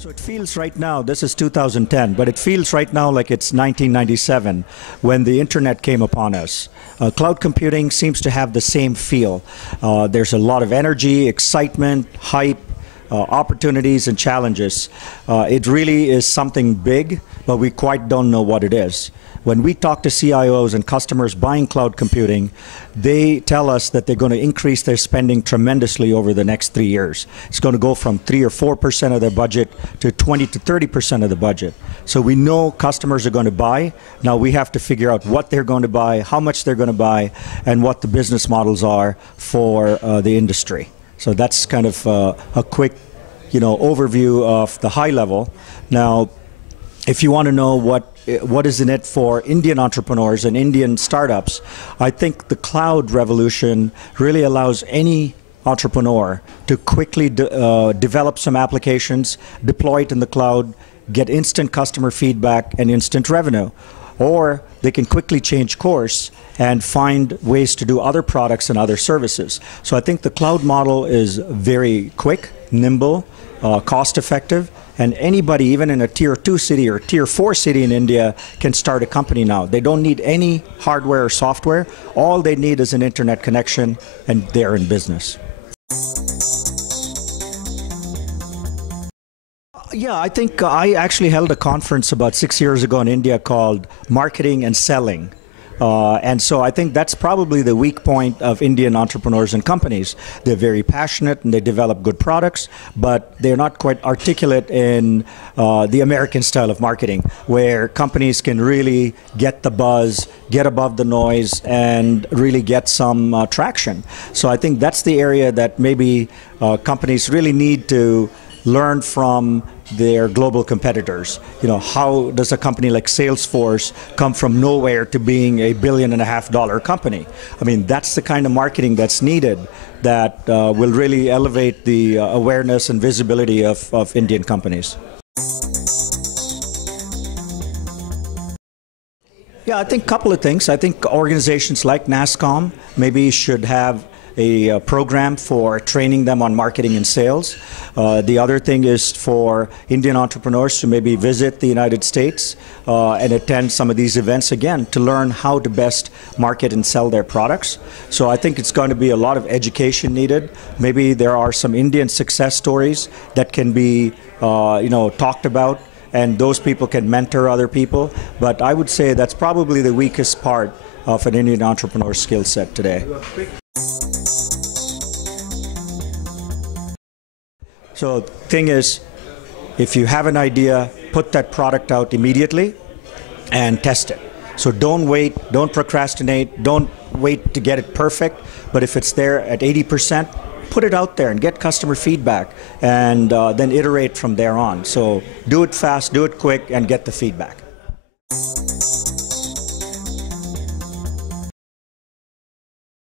So it feels right now, this is 2010, but it feels right now like it's 1997 when the internet came upon us. Cloud computing seems to have the same feel. There's a lot of energy, excitement, hype, opportunities and challenges. It really is something big, but we quite don't know what it is. When we talk to CIOs and customers buying cloud computing, they tell us that they're going to increase their spending tremendously over the next 3 years. It's going to go from 3 or 4% of their budget to 20 to 30% of the budget. So we know customers are going to buy. Now we have to figure out what they're going to buy, how much they're going to buy, and what the business models are for the industry. So that's kind of a quick, overview of the high level. Now, if you want to know what is in it for Indian entrepreneurs and Indian startups, I think the cloud revolution really allows any entrepreneur to quickly develop some applications, deploy it in the cloud, get instant customer feedback and instant revenue. Or they can quickly change course and find ways to do other products and other services. So I think the cloud model is very quick, nimble, cost effective, and anybody, even in a tier 2 city or tier 4 city in India, can start a company now. They don't need any hardware or software. All they need is an internet connection, and they're in business. Yeah, I think I actually held a conference about 6 years ago in India called Marketing and Selling. And so I think that's probably the weak point of Indian entrepreneurs and companies. They're very passionate and they develop good products, but they're not quite articulate in the American style of marketing, where companies can really get the buzz, get above the noise, and really get some traction. So I think that's the area that maybe companies really need to learn from their global competitors. How does a company like Salesforce come from nowhere to being $1.5 billion company? I mean, that's the kind of marketing that's needed that will really elevate the awareness and visibility of Indian companies. Yeah, I think a couple of things. I think organizations like NASSCOM maybe should have a program for training them on marketing and sales. The other thing is for Indian entrepreneurs to maybe visit the United States and attend some of these events again to learn how to best market and sell their products. So I think it's going to be a lot of education needed. Maybe there are some Indian success stories that can be talked about, and those people can mentor other people. But I would say that's probably the weakest part of an Indian entrepreneur skill set today. So the thing is, if you have an idea, put that product out immediately and test it. So don't wait, don't procrastinate, don't wait to get it perfect, but if it's there at 80%, put it out there and get customer feedback, and then iterate from there on. So do it fast, do it quick, and get the feedback.